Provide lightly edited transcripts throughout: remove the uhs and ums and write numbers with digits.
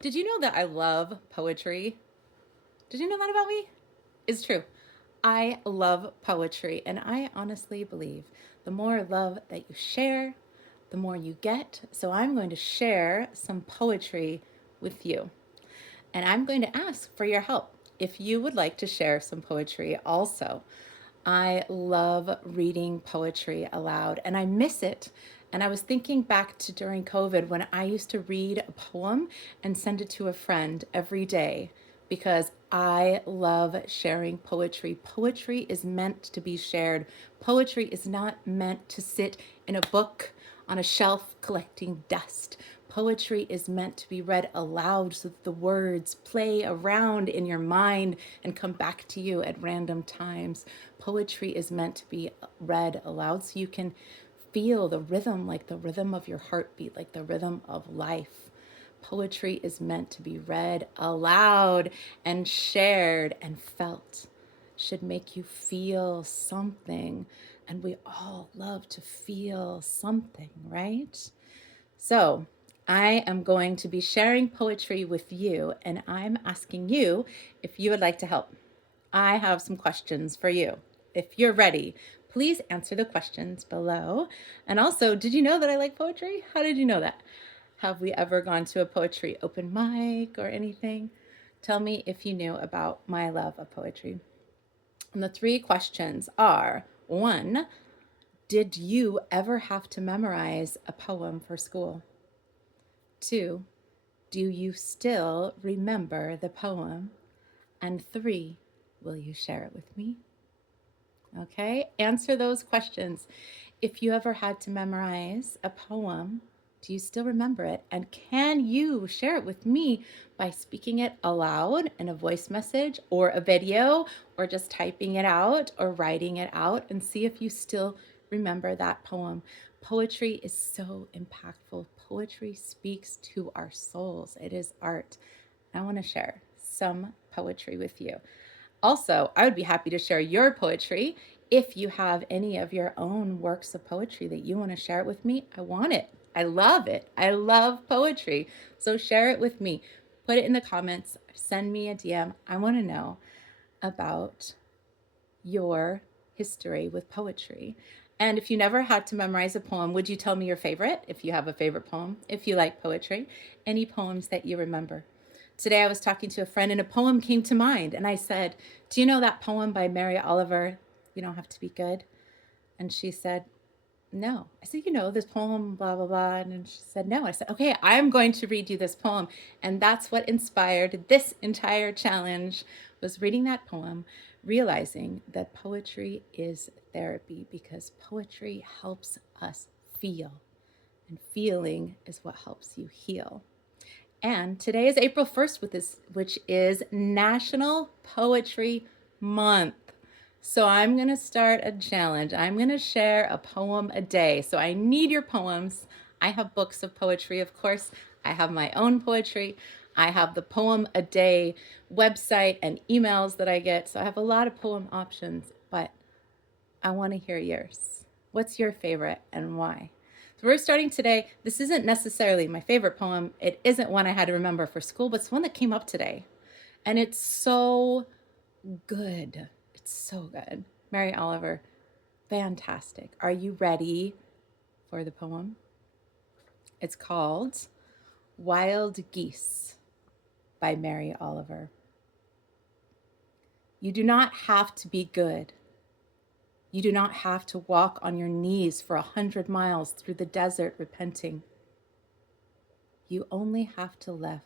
Did you know that I love poetry? Did you know that about me? It's true. I love poetry, and I honestly believe the more love that you share, the more you get. So I'm going to share some poetry with you, and I'm going to ask for your help if you would like to share some poetry also. I love reading poetry aloud and I miss it. And I was thinking back to during COVID when I used to read a poem and send it to a friend every day because I love sharing poetry. Poetry is meant to be shared. Poetry is not meant to sit in a book on a shelf collecting dust. Poetry is meant to be read aloud so that the words play around in your mind and come back to you at random times. Poetry is meant to be read aloud so you can feel the rhythm, like the rhythm of your heartbeat, like the rhythm of life. Poetry is meant to be read aloud and shared and felt. Should make you feel something. And we all love to feel something, right? So, I am going to be sharing poetry with you, and I'm asking you if you would like to help. I have some questions for you. If you're ready, please answer the questions below. And also, did you know that I like poetry? How did you know that? Have we ever gone to a poetry open mic or anything? Tell me if you knew about my love of poetry. And the three questions are one, did you ever have to memorize a poem for school? Two, do you still remember the poem? And three, will you share it with me? Okay, answer those questions. If you ever had to memorize a poem, do you still remember it? And can you share it with me by speaking it aloud in a voice message or a video or just typing it out or writing it out and see if you still remember that poem? Poetry is so impactful. Poetry speaks to our souls. It is art. I want to share some poetry with you. Also, I would be happy to share your poetry. If you have any of your own works of poetry that you want to share it with me, I want it. I love it. I love poetry. So share it with me. Put it in the comments. Send me a DM. I want to know about your history with poetry. And if you never had to memorize a poem, would you tell me your favorite? If you have a favorite poem, if you like poetry, any poems that you remember. Today I was talking to a friend and a poem came to mind. And I said, do you know that poem by Mary Oliver, You Don't Have to Be Good? And she said, no. I said, this poem, blah, blah, blah. And she said, no. I said, okay, I'm going to read you this poem. And that's what inspired this entire challenge was reading that poem, realizing that poetry is therapy because poetry helps us feel. And feeling is what helps you heal. And today is April 1st, which is National Poetry Month. So I'm going to start a challenge. I'm going to share a poem a day. So I need your poems. I have books of poetry, of course. I have my own poetry. I have the Poem a Day website and emails that I get. So I have a lot of poem options, but I want to hear yours. What's your favorite and why? So we're starting today. This isn't necessarily my favorite poem. It isn't one I had to remember for school, but it's one that came up today. And it's so good. It's so good. Mary Oliver, fantastic. Are you ready for the poem? It's called Wild Geese by Mary Oliver. You do not have to be good. You do not have to walk on your knees for 100 miles through the desert repenting. You only have to let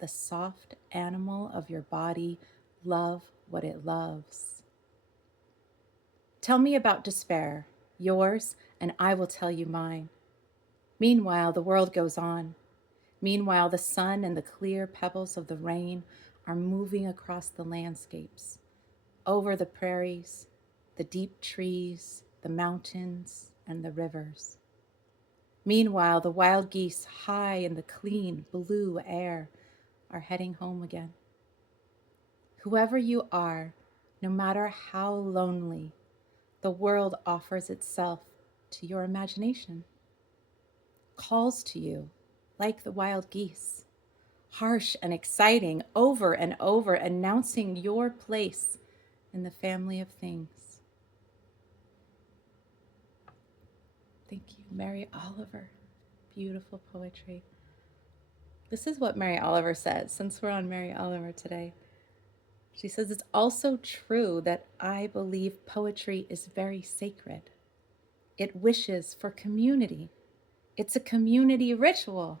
the soft animal of your body love what it loves. Tell me about despair, yours, and I will tell you mine. Meanwhile, the world goes on. Meanwhile, the sun and the clear pebbles of the rain are moving across the landscapes, over the prairies, the deep trees, the mountains, and the rivers. Meanwhile, the wild geese, high in the clean blue air, are heading home again. Whoever you are, no matter how lonely, the world offers itself to your imagination, calls to you like the wild geese, harsh and exciting, over and over, announcing your place in the family of things. Thank you, Mary Oliver. Beautiful poetry. This is what Mary Oliver says, since we're on Mary Oliver today. She says, it's also true that I believe poetry is very sacred. It wishes for community. It's a community ritual.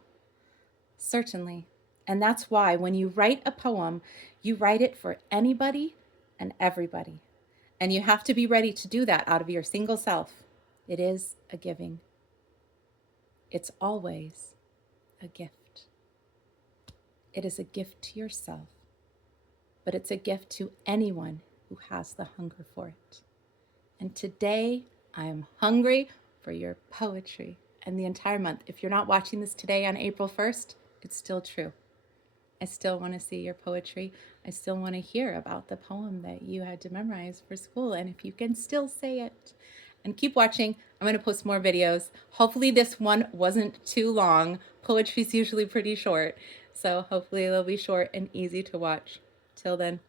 Certainly. And that's why when you write a poem, you write it for anybody and everybody. And you have to be ready to do that out of your single self. It is a giving. It's always a gift. It is a gift to yourself, but it's a gift to anyone who has the hunger for it. And today, I am hungry for your poetry. And the entire month. If you're not watching this today on April 1st, it's still true. I still want to see your poetry. I still want to hear about the poem that you had to memorize for school. And if you can still say it. And keep watching. I'm going to post more videos. Hopefully this one wasn't too long. Poetry's usually pretty short. So hopefully it'll be short and easy to watch. Till then,